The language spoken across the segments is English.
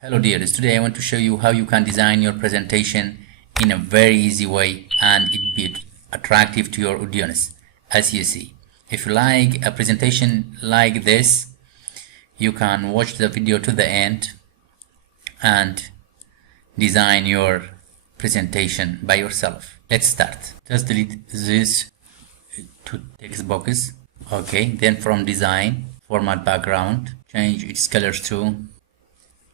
Hello dears, today I want to show you how you can design your presentation in a very easy way and it be attractive to your audience. As you see, if you like a presentation like this, you can watch the video to the end and design your presentation by yourself. Let's start. Just delete these two text boxes. Okay, then from design, format background, change its colors to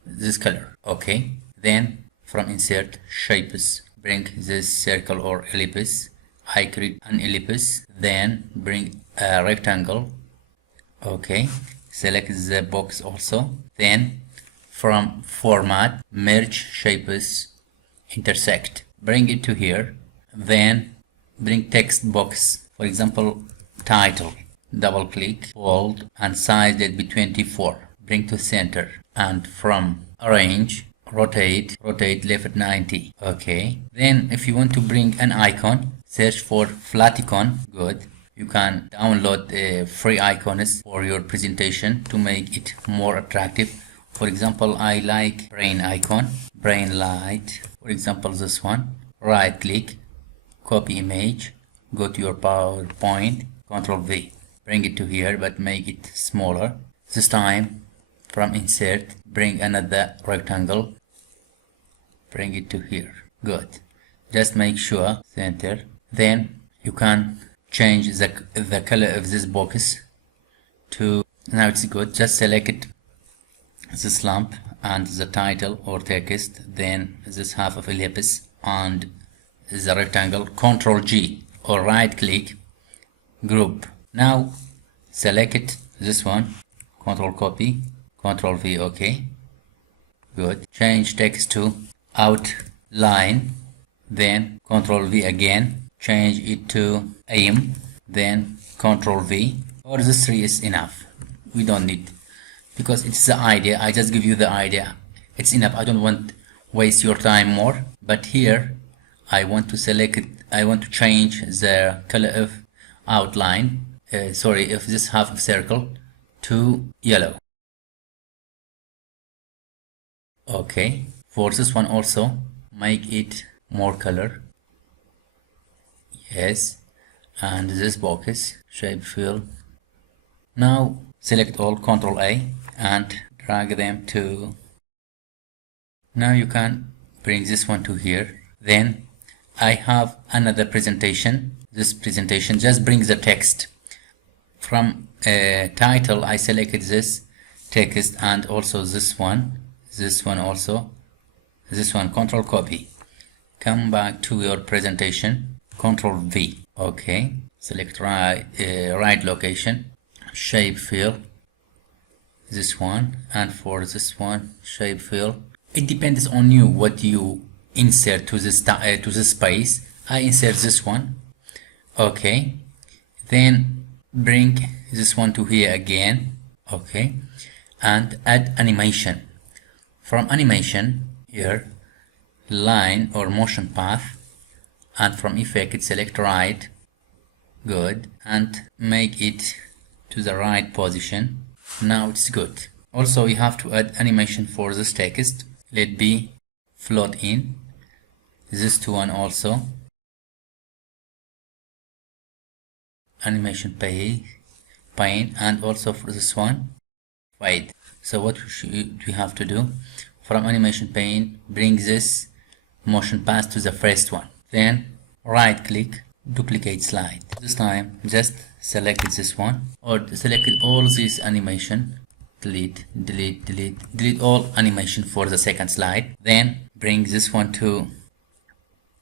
this color. Okay, then from insert shapes, bring this circle or ellipse. I create an ellipse, then bring a rectangle. Okay, select the box also, then from format, merge shapes, intersect, bring it to here, then bring text box, for example title, double click, bold and size let be 24, bring to center, and from arrange, rotate left 90. Okay, then if you want to bring an icon, search for flat icon. Good, you can download free icons for your presentation to make it more attractive. For example, I like brain icon, brain light, for example this one. Right click, copy image, go to your PowerPoint, Ctrl V, bring it to here but make it smaller. This time from insert, bring another rectangle, bring it to here. Good, just make sure center. Then you can change the color of this box to, now it's good. Just select it, this lamp and the title or text, then this half of ellipse and the rectangle. Ctrl G or right click, group. Now select it, this one, Ctrl copy, Ctrl V. Okay, good. Change text to outline, then Ctrl V again, change it to aim, then Ctrl V, or this three is enough. We don't need, because it's the idea. I just give you the idea, it's enough. I don't want waste your time more. But here I want to select it, I want to change the color of outline, of this half of circle to yellow. Okay, for this one also make it more color. Yes, and this box shape fill. Now select all, Ctrl A and drag them to, now you can bring this one to here. Then I have another presentation. This presentation just brings the text from title. I selected this text and also this one also, this one. Ctrl copy, come back to your presentation, Ctrl V. Okay, select right location, shape fill, this one, and for this one shape fill. It depends on you what you insert to this space. I insert this one. Okay, then bring this one to here again. Okay, and add animation. From animation here, line or motion path, and from effect select right. Good, and make it to the right position. Now it's good. Also you have to add animation for this text. Let be float in, this to one also, animation pane, and also for this one fade. So what we have to do, from animation pane, bring this motion path to the first one, then right click, duplicate slide. This time just select this one or select all this animation, delete all animation for the second slide. Then bring this one to,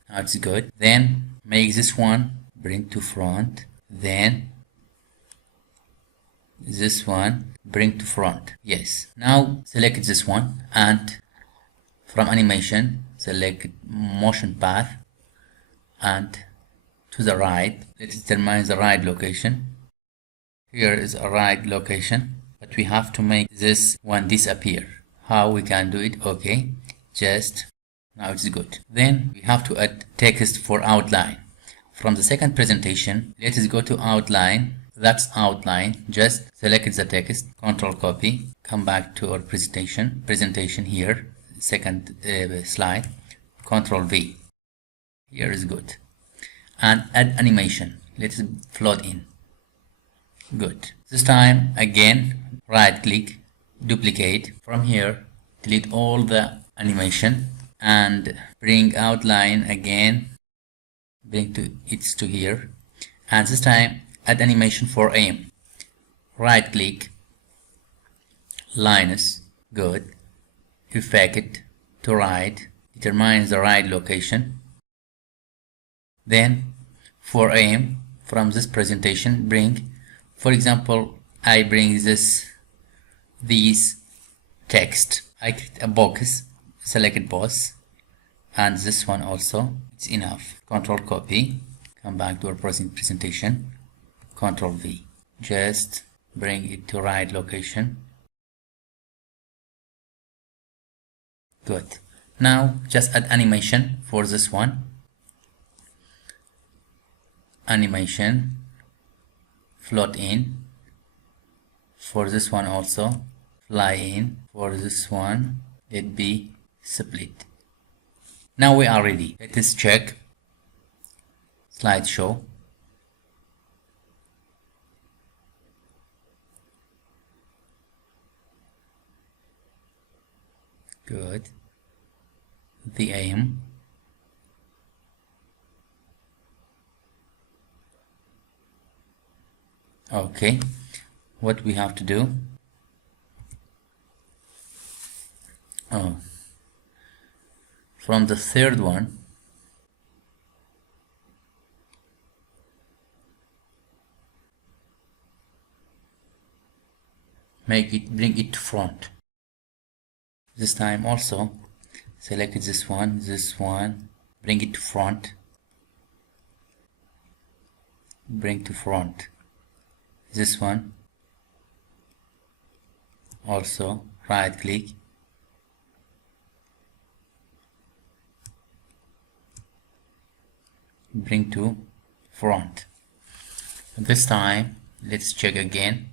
that's good. Then make this one bring to front, then this one bring to front. Yes, now select this one and from animation select motion path and to the right. Let's determine the right location. Here is a right location, but we have to make this one disappear. How we can do it? Okay, just now it's good. Then we have to add text for outline. From the second presentation, let us go to outline. That's outline. Just select the text, Ctrl copy, come back to our presentation here, second slide, Control V. Here is good. And add animation. Let's float in. Good. This time again, right click, duplicate. From here, delete all the animation and bring outline again, bring it to here. And this time add animation for aim. Right click, Linus, good. Effect to right, determines the right location. Then for aim, from this presentation, bring, for example, I bring these text. I click a box, selected box, and this one also, it's enough. Control copy, come back to our presentation, Control V. Just bring it to right location. Good. Now just add animation for this one. Animation, float in. For this one also, fly in. For this one, let be split. Now we are ready. Let us check slideshow. Good. The aim. Okay. What we have to do? Oh. From the third one, bring it to front. This time also select this one, bring it to front, bring to front. This one also, right click, bring to front. This time let's check again.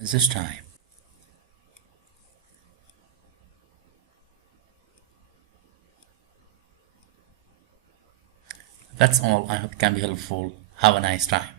This time. That's all. I hope it can be helpful. Have a nice time.